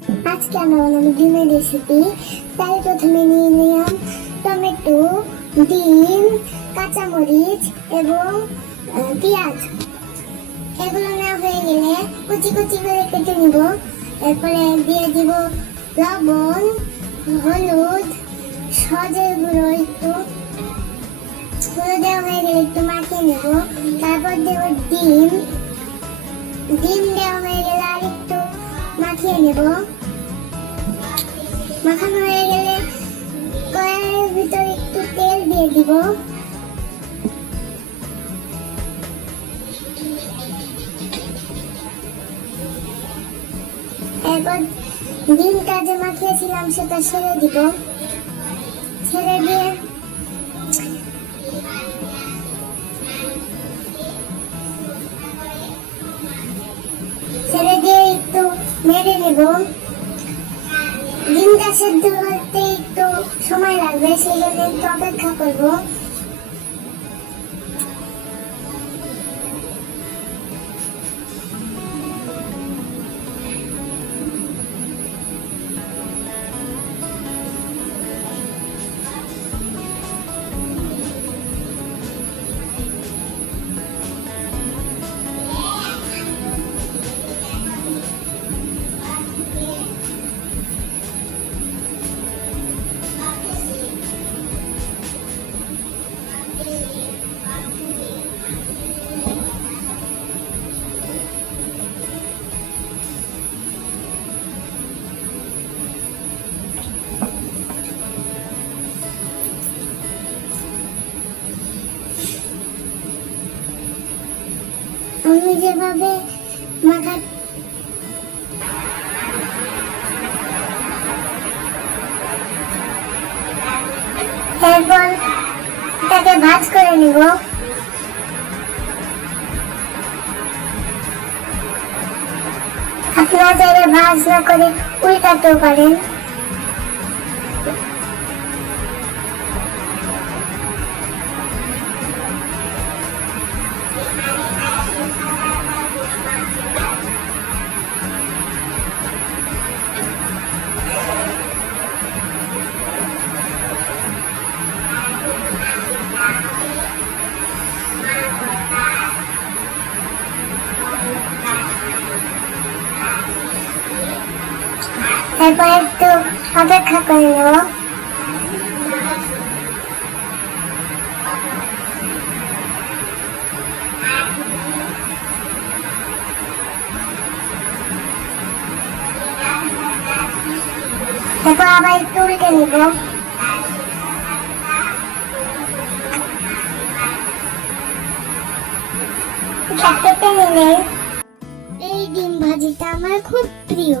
আজকে আমরা বানাবো ডিমের রেসিপি তাই প্রথমে নিয়ে নিলাম টমেটো, ডিম, কাঁচামরিচ এবং পেঁয়াজ। এগুলো নেওয়া হয়ে গেলে কুচি কুচি করে কেটে নিব। এরপরে দিয়ে দিব লবণ, হলুদ, সজের গুঁড়ো একটু। গুঁড়ো দেওয়া হয়ে গেলে একটু মাখিয়ে নেব। তারপর দেব ডিম। ডিম দেওয়া হয়ে গেলে আর মাখিয়ে নেব। মাখানো হয়ে গেলে কড়াইয়ের ভিতর একটু তেল দিয়ে দিব। এরপর ডিমটা যে মাখিয়েছিলাম সেটা সেরে দিব। নেব ডিমটা সেদ্ধ করতে একটু সময় লাগবে সেই জন্য একটু অপেক্ষা করব। আমি যেভাবে এরপর তাকে ভাজ করে নিব। আপনারা চাইলে ভাজ না করে উল্টাতেও পারেন। এরপর একটু অপেক্ষা করে নেব। এরপর আবার একটু উল্টে নিব। কেটে এই ডিম ভাজিটা আমার খুব প্রিয়।